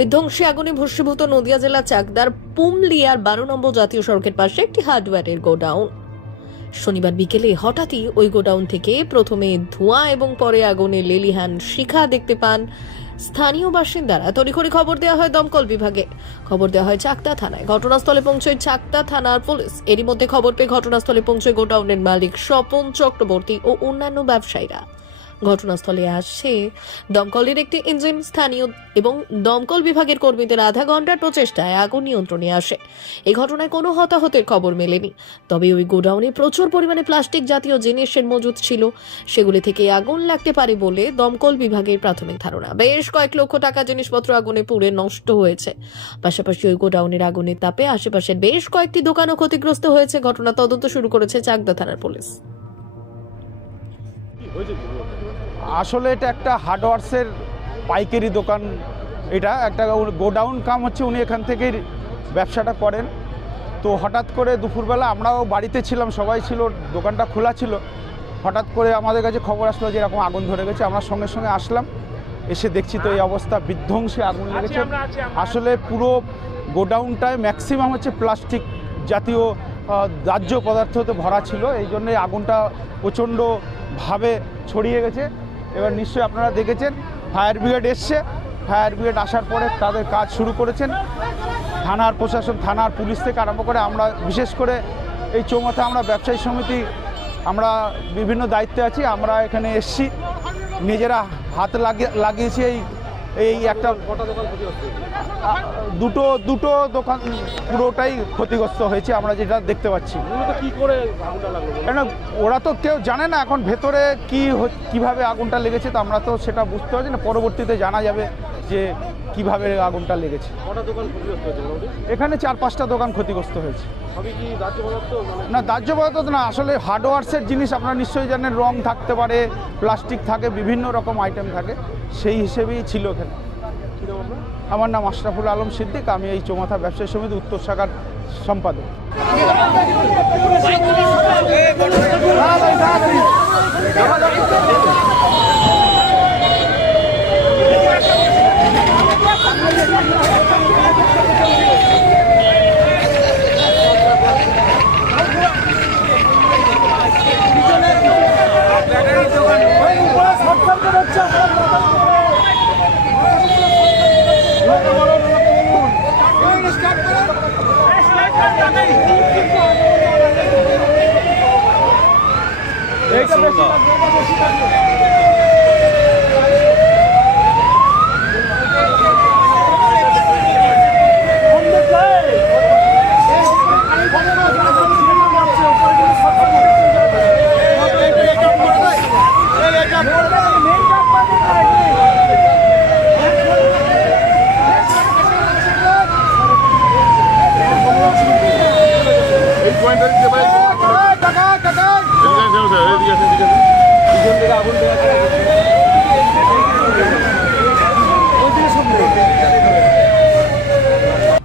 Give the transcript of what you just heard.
বিধ্বংসী আগুনে ভস্মীভূত নদিয়া জেলা চাকদার পুমলিয়ার বারো নম্বর জাতীয় সড়কের পাশে একটি হার্ডওয়্যারের গোডাউন। শনিবার বিকেলে হঠাৎই ওই গোডাউন থেকে প্রথমে ধোঁয়া এবং পরে আগুনে লেলিহান শিখা দেখতে পান স্থানীয় বাসিন্দারা। তড়িঘড়ি খবর দেওয়া হয় দমকল বিভাগে। খবর দেওয়া হয় চাকদা থানায়। ঘটনাস্থলে পৌঁছয় চাকদা থানার পুলিশ। এরই মধ্যে খবর পেয়ে ঘটনাস্থলে পৌঁছয় গোডাউনের মালিক স্বপন চক্রবর্তী ও অন্যান্য ব্যবসায়ীরা। ঘটনাস্থলে আসে। দমকলের একটি ইঞ্জিন স্থানীয় এবং দমকল বিভাগের কর্মীদের আধা ঘণ্টার প্রচেষ্টায় আগুন নিয়ন্ত্রণে আসে। এই ঘটনায় কোনো হতাহতের খবর মেলেনি। তবে ওই গোডাউনে প্রচুর পরিমাণে প্লাস্টিক জাতীয় জিনিসের মজুদ ছিল। সেগুলি থেকে আগুন লাগতে পারে বলে দমকল বিভাগের প্রাথমিক ধারণা। বেশ কয়েক লক্ষ টাকা জিনিসপত্র আগুনে পুড়ে নষ্ট হয়েছে। পাশাপাশি ওই গোডাউনের আগুনের তাপে আশেপাশের বেশ কয়েকটি দোকানও ক্ষতিগ্রস্ত হয়েছে। ঘটনা তদন্ত শুরু করেছে চাকদা থানার পুলিশ। আসলে এটা একটা হার্ডওয়ার্সের পাইকারি দোকান এটা। একটা গোডাউন কাম হচ্ছে উনি এখান থেকে ব্যবসাটা করেন। তো হঠাৎ করে দুপুরবেলা আমরাও বাড়িতে ছিলাম সবাই ছিল দোকানটা খোলা ছিল। হঠাৎ করে আমাদের কাছে খবর আসলো যে এরকম আগুন ধরে গেছে। আমরা সঙ্গে সঙ্গে আসলাম এসে দেখছি তো এই অবস্থা বিধ্বংসী আগুন লেগেছে। আসলে পুরো গোডাউনটায় ম্যাক্সিমাম হচ্ছে প্লাস্টিক জাতীয় দাহ্য পদার্থতে ভরা ছিল, এই জন্য এই আগুনটা প্রচণ্ডভাবে ছড়িয়ে গেছে। এবার নিশ্চয়ই আপনারা দেখেছেন, ফায়ার ব্রিগেড এসছে। ফায়ার ব্রিগেড আসার পরে তাদের কাজ শুরু করেছেন। থানার প্রশাসন, থানার পুলিশ থেকে আরম্ভ করে আমরা, বিশেষ করে এই চৌমাথা আমরা ব্যবসায়ী সমিতি, আমরা বিভিন্ন দায়িত্বে আছি, আমরা এখানে এসছি। নিজেরা হাত লাগিয়ে, লাগিয়েছি এই এই একটা দুটো দুটো দোকান পুরোটাই ক্ষতিগ্রস্ত হয়েছে আমরা যেটা দেখতে পাচ্ছি। কেন ওরা তো কেউ জানে না এখন ভেতরে কি কীভাবে আগুনটা লেগেছে তো আমরা তো সেটা বুঝতে পারছি না পরবর্তীতে জানা যাবে। যে কীভাবে আগুনটা লেগেছে। এখানে চার পাঁচটা দোকান ক্ষতিগ্রস্ত হয়েছে। মানে না দাহ্য পদার্থ না আসলে হার্ডওয়ার্সের জিনিস আপনারা নিশ্চয়ই জানেন রং থাকতে পারে প্লাস্টিক থাকে বিভিন্ন রকম আইটেম থাকে সেই হিসেবেই ছিল এখানে। আমার নাম আশরাফুল আলম সিদ্দিক আমি এই চৌমাথা ব্যবসায়ী সমিতি উত্তর শাখার সম্পাদক। এই পয়েন্টটা राहुल